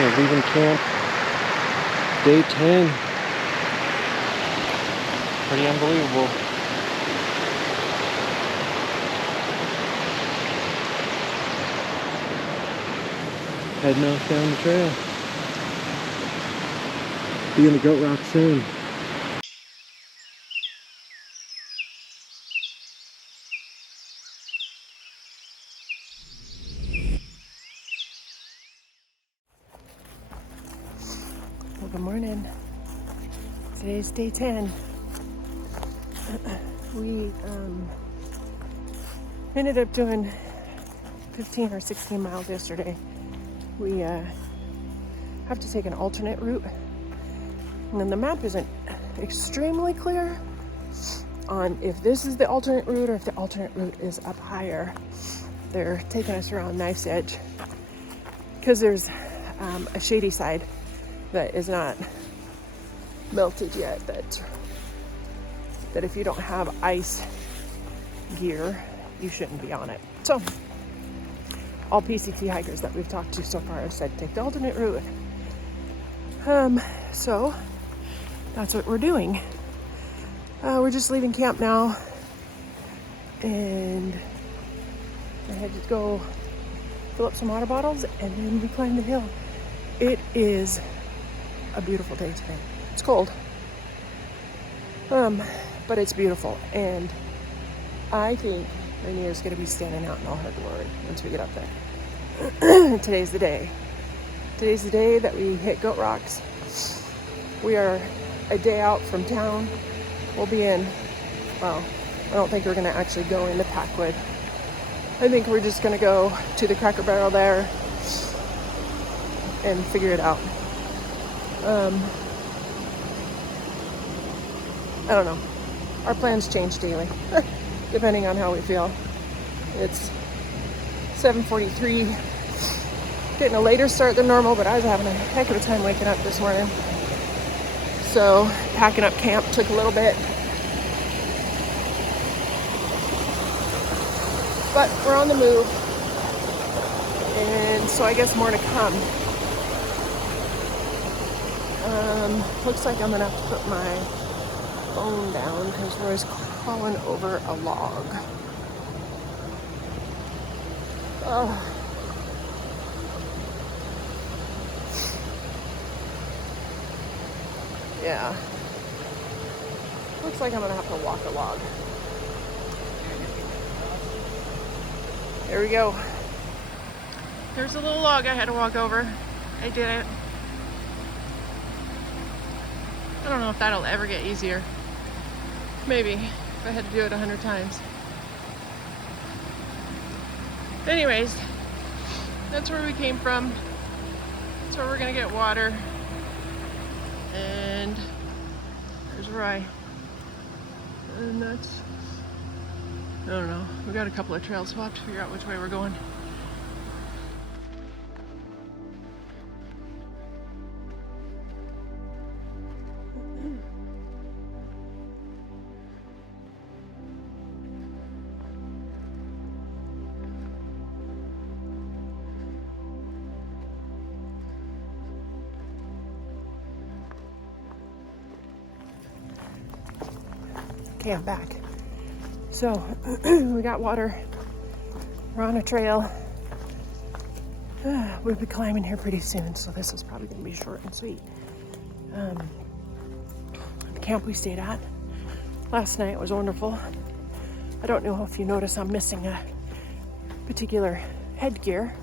We're leaving camp. Day 10. Pretty unbelievable. Heading off down the trail. Be in the Goat Rock soon. Well, good morning. Today's day 10. We ended up doing 15 or 16 miles yesterday. We have to take an alternate route. And then the map isn't extremely clear on if this is the alternate route or if the alternate route is up higher. They're taking us around Knife's Edge because there's a shady side that is not melted yet, that if you don't have ice gear, you shouldn't be on it. So all PCT hikers that we've talked to so far have said take the alternate route. So that's what we're doing. We're just leaving camp now, and I had to go fill up some water bottles, and then we climb the hill. It is a beautiful day today. It's cold, but it's beautiful, and I think Rainier's going to be standing out in all her glory once we get up there. Today's the day. Today's the day that we hit Goat Rocks. We are a day out from town. We'll be in, well, I don't think we're going to actually go into Packwood. I think we're just going to go to the Cracker Barrel there and figure it out. I don't know. Our plans change daily, depending on how we feel. It's 7:43. Getting a later start than normal, but I was having a heck of a time waking up this morning. So packing up camp took a little bit. But we're on the move. And so I guess more to come. Looks like I'm gonna have to put my phone down because Roy's crawling over a log. Oh. Yeah. Looks like I'm gonna have to walk a log. There we go. There's a little log I had to walk over. I did it. I don't know if that'll ever get easier. Maybe, if I had to do it 100 times. Anyways, that's where we came from. That's where we're gonna get water. And there's Roy. And that's, I don't know. We got a couple of trails. We'll have to figure out which way we're going. Okay, I'm back. So we got water. We're on a trail. We'll be climbing here pretty soon, so this is probably going to be short and sweet. The camp we stayed at last night was wonderful. I don't know if you notice I'm missing a particular headgear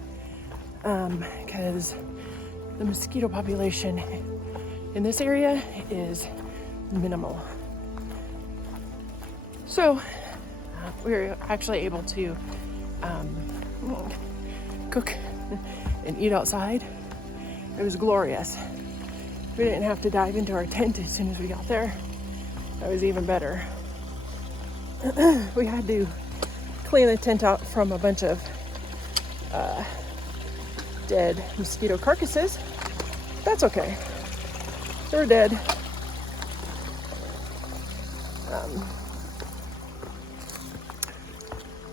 because the mosquito population in this area is minimal. So we were actually able to cook and eat outside. It was glorious. We didn't have to dive into our tent as soon as we got there. That was even better. We had to clean the tent out from a bunch of dead mosquito carcasses. That's okay. They're dead.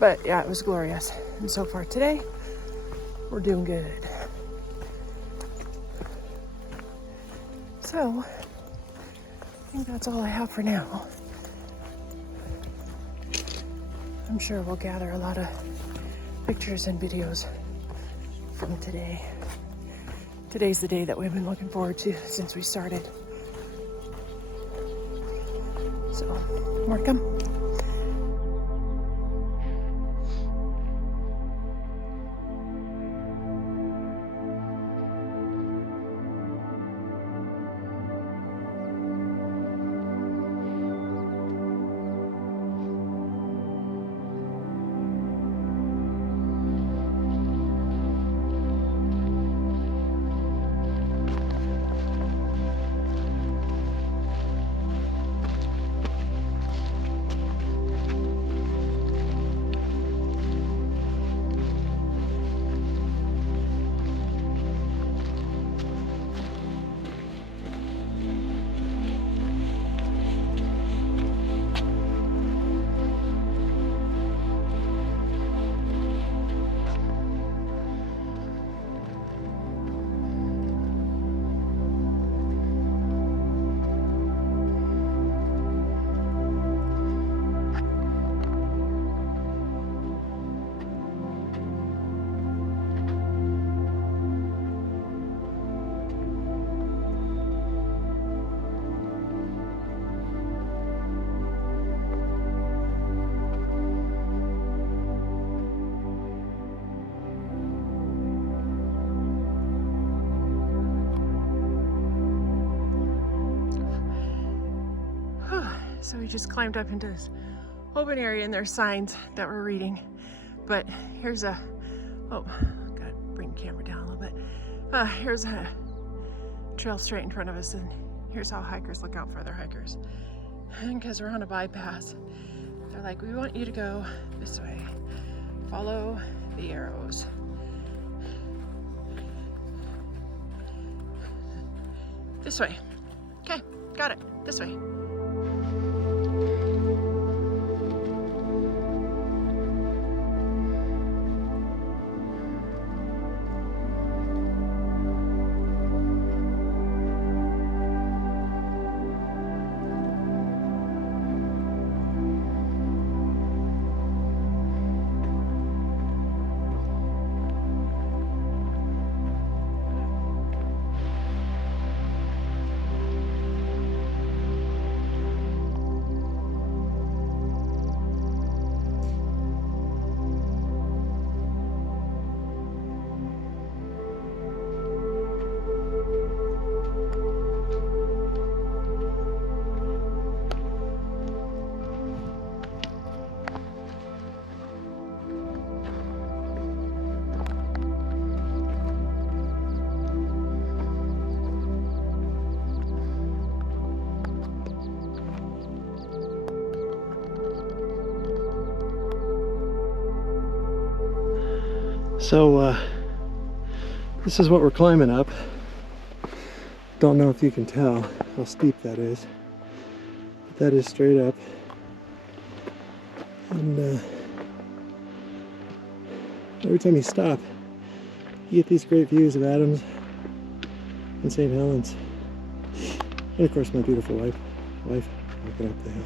But yeah, it was glorious. And so far today, we're doing good. So, I think that's all I have for now. I'm sure we'll gather a lot of pictures and videos from today. Today's the day that we've been looking forward to since we started. So, more to come. So we just climbed up into this open area and there's signs that we're reading. But here's a, oh, gotta bring the camera down a little bit. Here's a trail straight in front of us, and here's how hikers look out for other hikers. And because we're on a bypass, they're like, we want you to go this way. Follow the arrows. This way. Okay, got it. This way. So this is what we're climbing up. Don't know if you can tell how steep that is, but that is straight up. And every time you stop, you get these great views of Adams and St. Helens. And of course my beautiful wife walking up the hill.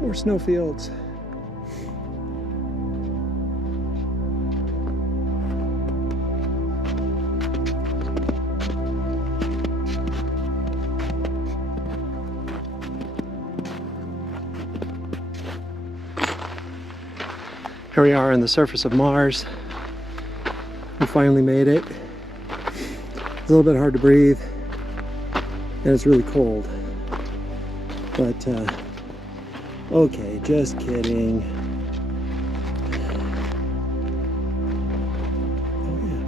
More snowfields. Here we are on the surface of Mars. We finally made it. It's a little bit hard to breathe, and it's really cold. But okay, just kidding. Oh yeah.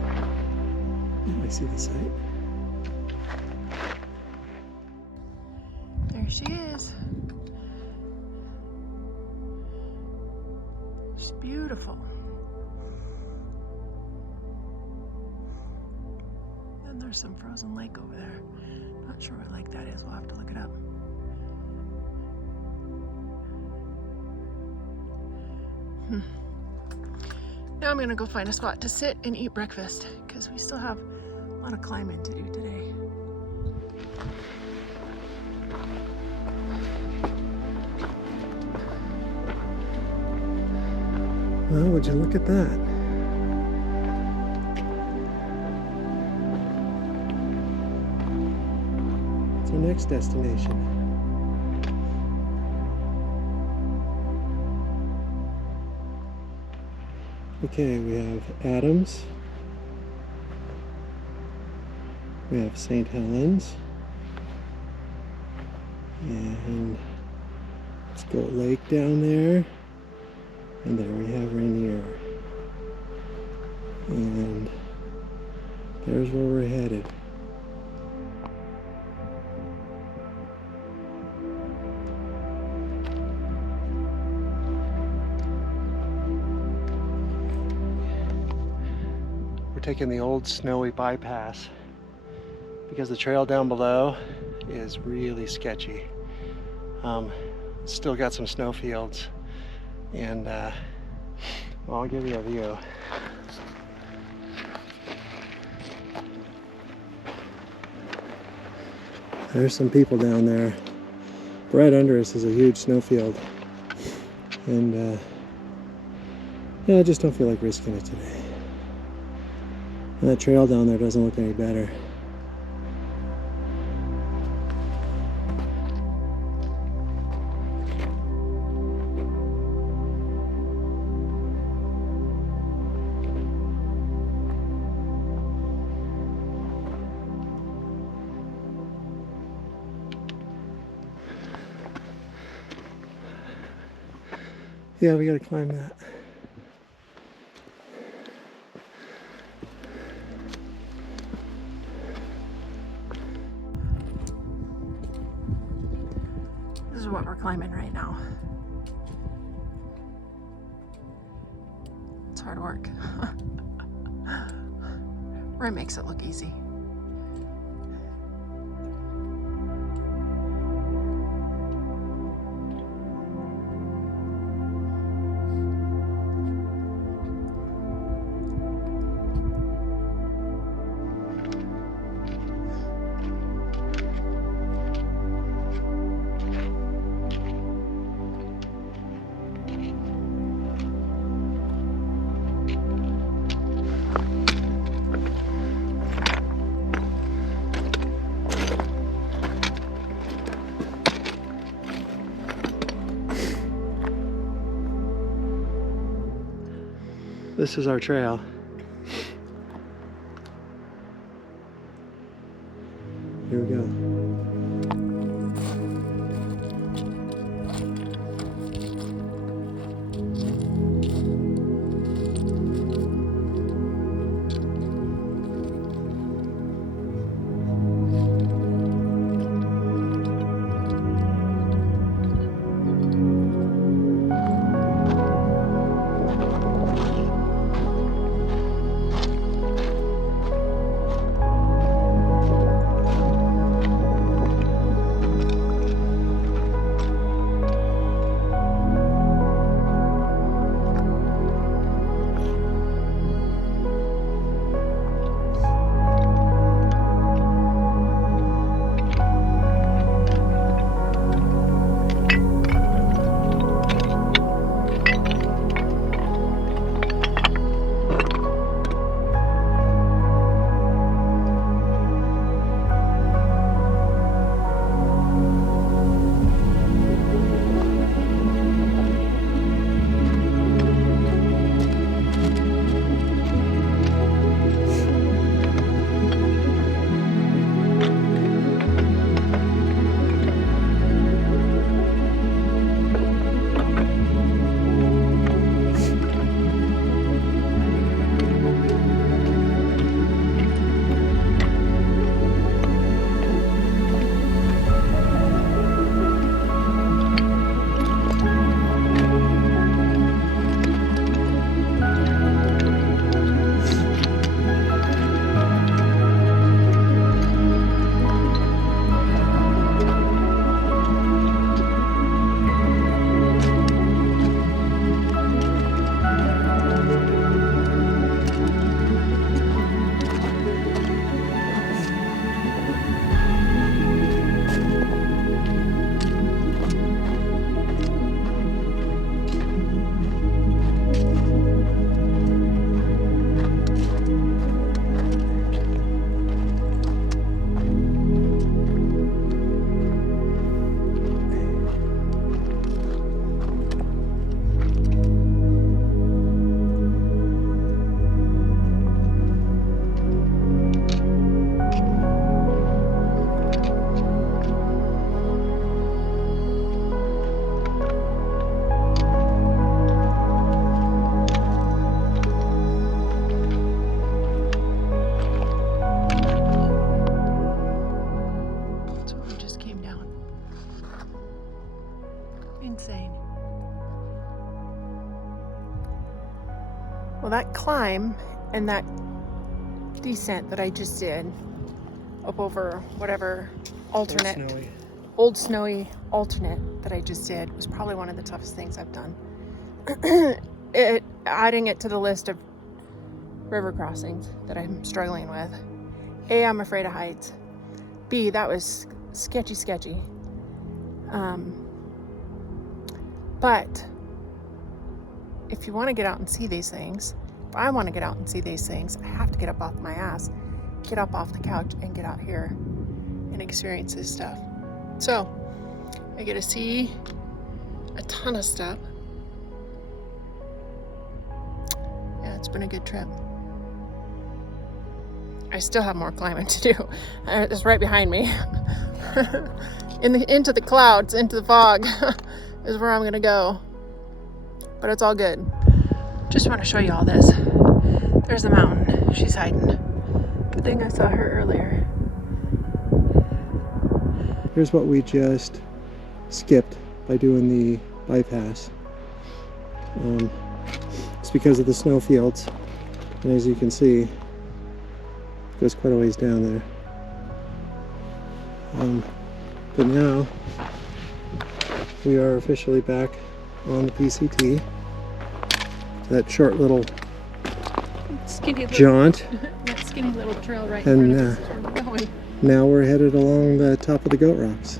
Now I see the site. There she is. She's beautiful. And there's some frozen lake over there. Not sure what lake that is. We'll have to look it up. Now I'm gonna go find a spot to sit and eat breakfast because we still have a lot of climbing to do today. Well, would you look at that? It's our next destination. Okay, we have Adams. We have St. Helens. And let's go Lake down there. And there we have Rainier. And there's where we're headed. We're taking the old snowy bypass because the trail down below is really sketchy. Still got some snow fields, and well, I'll give you a view. There's some people down there. Right under us is a huge snowfield, and yeah, I just don't feel like risking it today. And that trail down there doesn't look any better. Yeah, we gotta climb that. This is what we're climbing right now. It's hard work. Roy makes it look easy. This is our trail. Here we go. Insane. Well, that climb and that descent that I just did up over whatever alternate, old snowy alternate that I just did was probably one of the toughest things I've done. Adding it to the list of river crossings that I'm struggling with. A, I'm afraid of heights. B, that was sketchy. But if you want to get out and see these things, if I want to get out and see these things, I have to get up off my ass, get up off the couch and get out here and experience this stuff. So I get to see a ton of stuff. Yeah, it's been a good trip. I still have more climbing to do. It's right behind me. Into the clouds, into the fog is where I'm gonna go. But it's all good. Just want to show you all this. There's the mountain. She's hiding. Good thing I saw her earlier. Here's what we just skipped by doing the bypass. It's because of the snow fields, and as you can see, it goes quite a ways down there. But now we are officially back on the PCT. That short little Skinny jaunt. That skinny little trail right And, in front of us is where we're going. Now we're headed along the top of the Goat Rocks.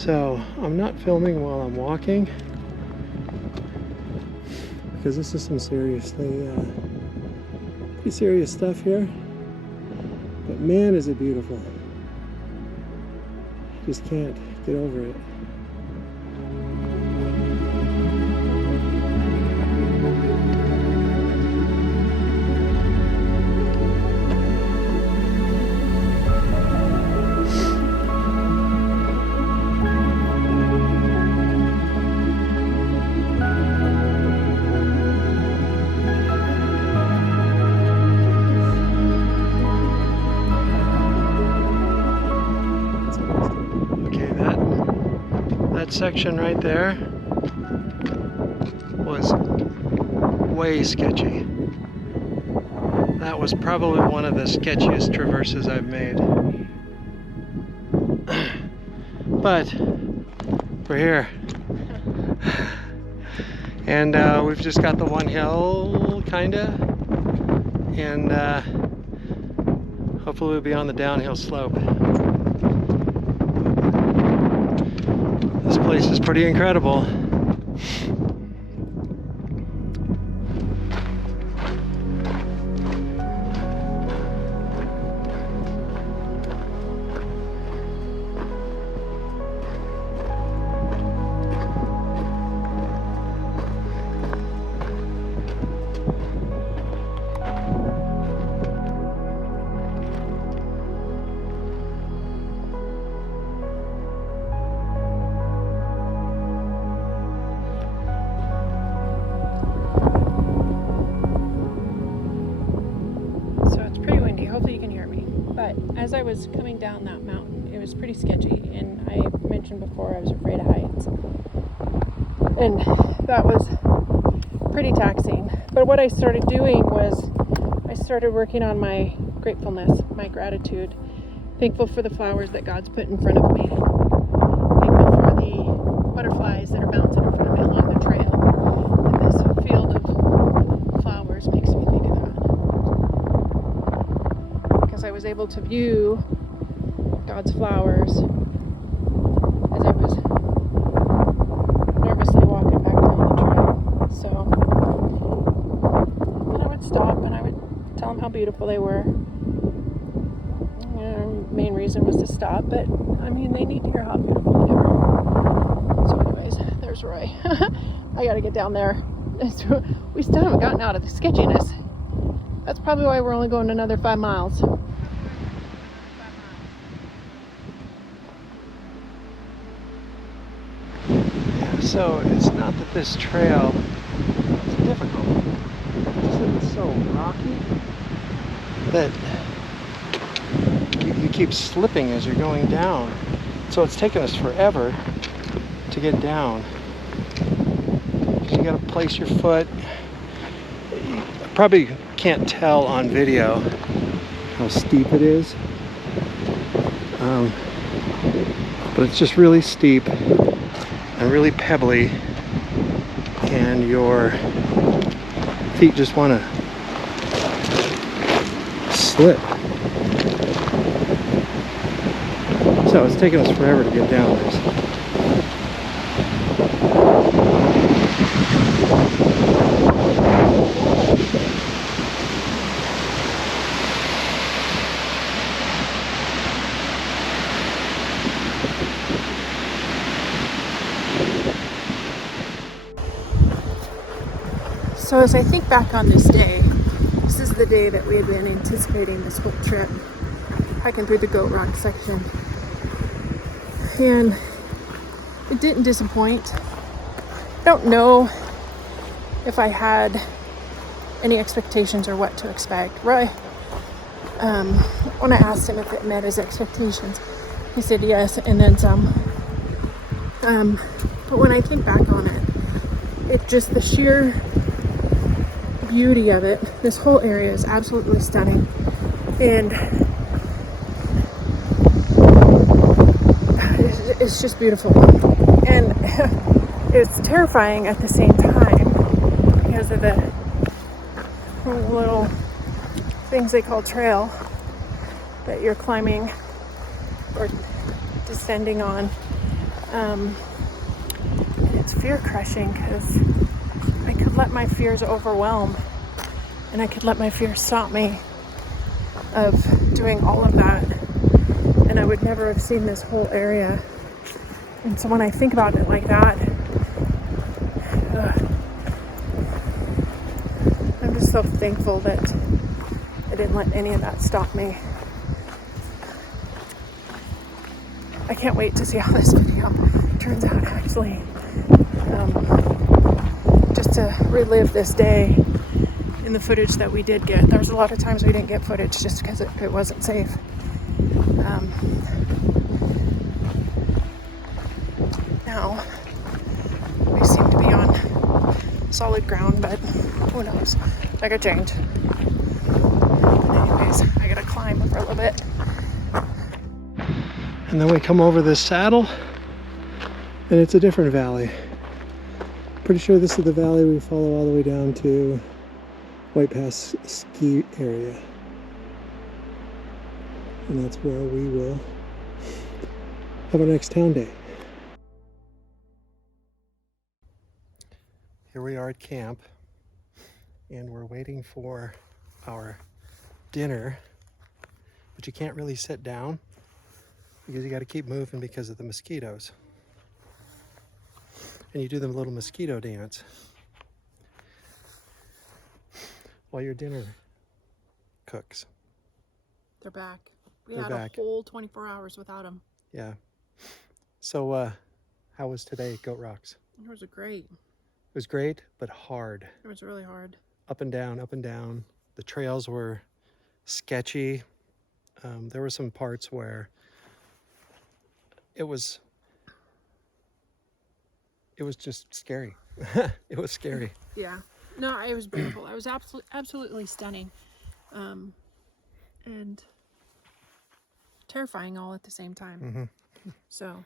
So I'm not filming while I'm walking because this is some seriously pretty serious stuff here. But man, is it beautiful. I just can't get over it. That section right there was way sketchy. That was probably one of the sketchiest traverses I've made. But we're here. And we've just got the one hill, kinda. And hopefully we'll be on the downhill slope. This place is pretty incredible. Hopefully you can hear me. But as I was coming down that mountain, it was pretty sketchy, and I mentioned before I was afraid of heights, and that was pretty taxing. But what I started doing was I started working on my gratefulness, my gratitude, thankful for the flowers that God's put in front of me, thankful for the butterflies that are bouncing in front of me along the trail, and this field of flowers makes me think of that. I was able to view God's flowers as I was nervously walking back down the trail. So then I would stop and I would tell them how beautiful they were. Main reason was to stop, but I mean, they need to hear how beautiful they are. So anyways, there's Roy. I gotta get down there. We still haven't gotten out of the sketchiness. That's probably why we're only going another 5 miles. So it's not that this trail is difficult, it's that it's so rocky that you keep slipping as you're going down. So it's taken us forever to get down. You got to place your foot. You probably can't tell on video how steep it is, but it's just really steep and really pebbly, and your feet just want to slip. So it's taken us forever to get down this. So as I think back on this day, this is the day that we had been anticipating this whole trip, hiking through the Goat Rock section. And it didn't disappoint. I don't know if I had any expectations or what to expect. Roy, when I asked him if it met his expectations, he said yes, and then some. But when I think back on it, it just, the sheer beauty of it, this whole area is absolutely stunning, and it's just beautiful, and it's terrifying at the same time because of the little things they call trail that you're climbing or descending on. And it's fear crushing because I could let my fears overwhelm, and I could let my fears stop me of doing all of that, and I would never have seen this whole area. And so when I think about it like that, I'm just so thankful that I didn't let any of that stop me. I can't wait to see how this video turns out, actually. Just to relive this day in the footage that we did get. There was a lot of times we didn't get footage just because it wasn't safe. Now, we seem to be on solid ground, but who knows? That could change. Anyways, I gotta climb for a little bit. And then we come over this saddle, and it's a different valley. Pretty sure this is the valley we follow all the way down to White Pass ski area. And that's where we will have our next town day. Here we are at camp, and we're waiting for our dinner, but you can't really sit down because you got to keep moving because of the mosquitoes. And you do the little mosquito dance while your dinner cooks. They're back. We They're had back. a whole 24 hours without them. Yeah. So, how was today at Goat Rocks? It was great. It was great, but hard. It was really hard. Up and down, up and down. The trails were sketchy. There were some parts where it was just scary. It was scary. Yeah. No, it was beautiful. It was absolutely stunning. And terrifying all at the same time. Mm-hmm. So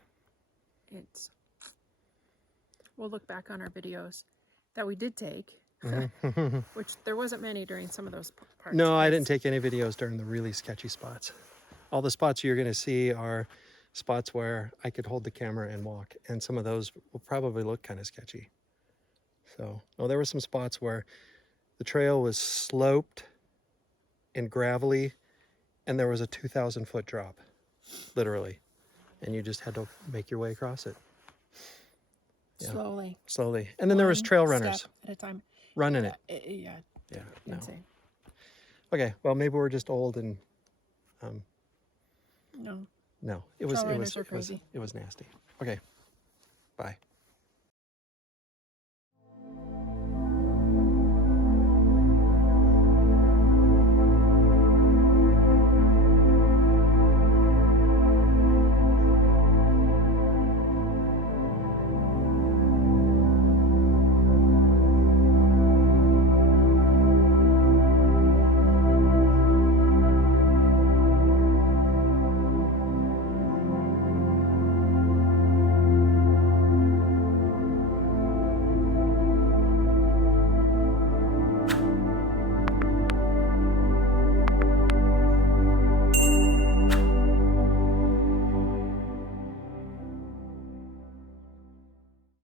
we'll look back on our videos that we did take, Mm-hmm. which there wasn't many during some of those parts. No, I didn't take any videos during the really sketchy spots. All the spots you're going to see are spots where I could hold the camera and walk, and some of those will probably look kind of sketchy. So, no, there were some spots where the trail was sloped and gravelly, and there was a 2,000-foot drop, literally, and you just had to make your way across it. Yeah. Slowly. And then there was trail runners step at a time. running it. Yeah. Yeah, no. Insane. Okay, well, maybe we're just old and No. no, it Trail runners are crazy. was nasty. Okay, bye.